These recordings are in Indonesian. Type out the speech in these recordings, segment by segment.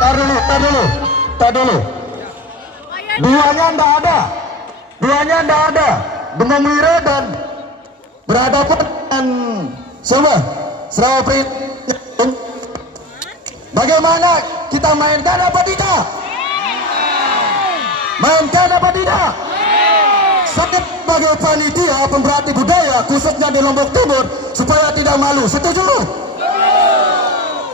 tar dulu. Duanya ndak ada. Bendung Wiro dan berhadapan dengan semua Sarawak Pri. Bagaimana kita mainkan apa tidak? Mainkan apa tidak? Saya sebagai panitia pemberhati budaya khususnya di Lombok Timur supaya tidak malu. Setuju?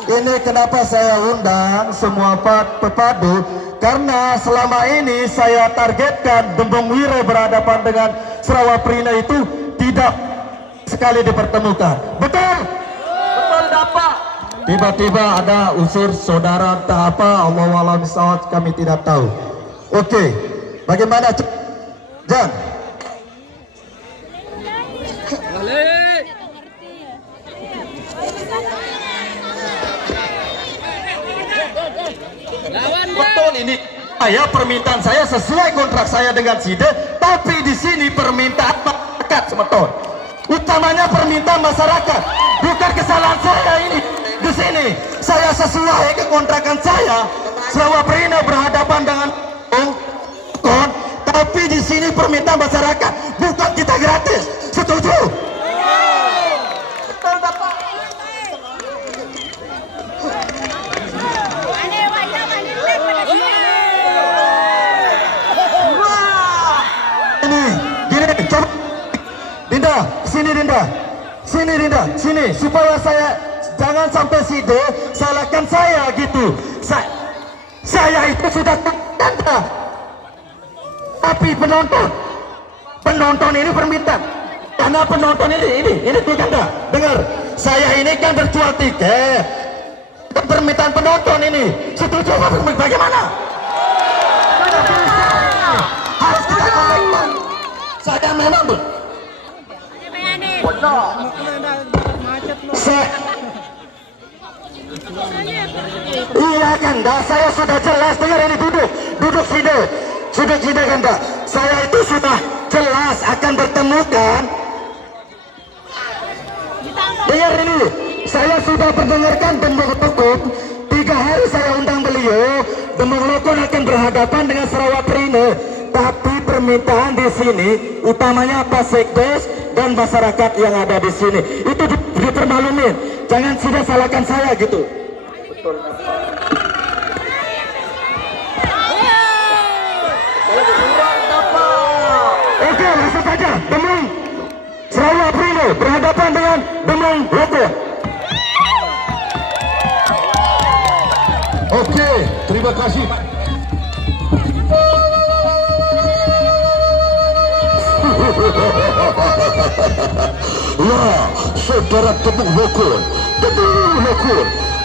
Ini kenapa saya undang semua pepadu, karena selama ini saya targetkan Bendung Wiro berhadapan dengan Sarawak Prina itu tidak sekali dipertemukan. Betul? Betul dapat. Tiba-tiba ada unsur saudara entah apa, Allahualam bishawab, kami tidak tahu. Oke, bagaimana? Jan. Betul ini. Permintaan saya sesuai kontrak saya dengan SIDE, tapi di sini permintaan masyarakat sebetul. Utamanya permintaan masyarakat, bukan kesalahan saya ini. Di sini saya sesuai ke kontrakan saya. Sarawak Prina berhadapan dengan kon, tapi di sini permintaan masyarakat, bukan kita gratis. Setuju? Betul Bapak. Sini supaya saya jangan sampai SIDE salahkan saya gitu. Saya itu sudah tanda, tapi penonton ini permintaan, karena penonton ini tanda. Dengar, saya ini kan berjual tiket, permintaan penonton ini. Setuju bagaimana? Harus kita komitmen. Saya memang iya Ganda, saya sudah jelas. Dengar ini, duduk SIDE Ganda. Saya itu sudah jelas akan bertemu kan. Dengar ini, saya sudah mendengarkan Bendung Lokon. 3 hari saya undang beliau. Bendung Lokon akan berhadapan dengan Sarawak Prina. Tapi permintaan di sini utamanya Pak Sekdes dan masyarakat yang ada di sini itu dipermalumin. Jangan sudah salahkan saya gitu. Betul. Oke, langsung saja. Bendung Sarawak Prina berhadapan dengan Bendung Lokon. Oke, terima kasih. Ya, saudara Bendung Lokon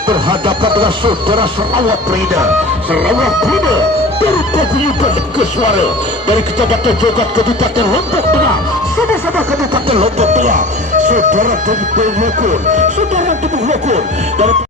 berhadapan dengan saudara Sarawak Prina dari Paguyuban ke Suara, dari Kecamatan Jogat Kabupaten Lombok Tengah, sama-sama Kabupaten Lombok Tengah. Saudara Bendung Lokon dari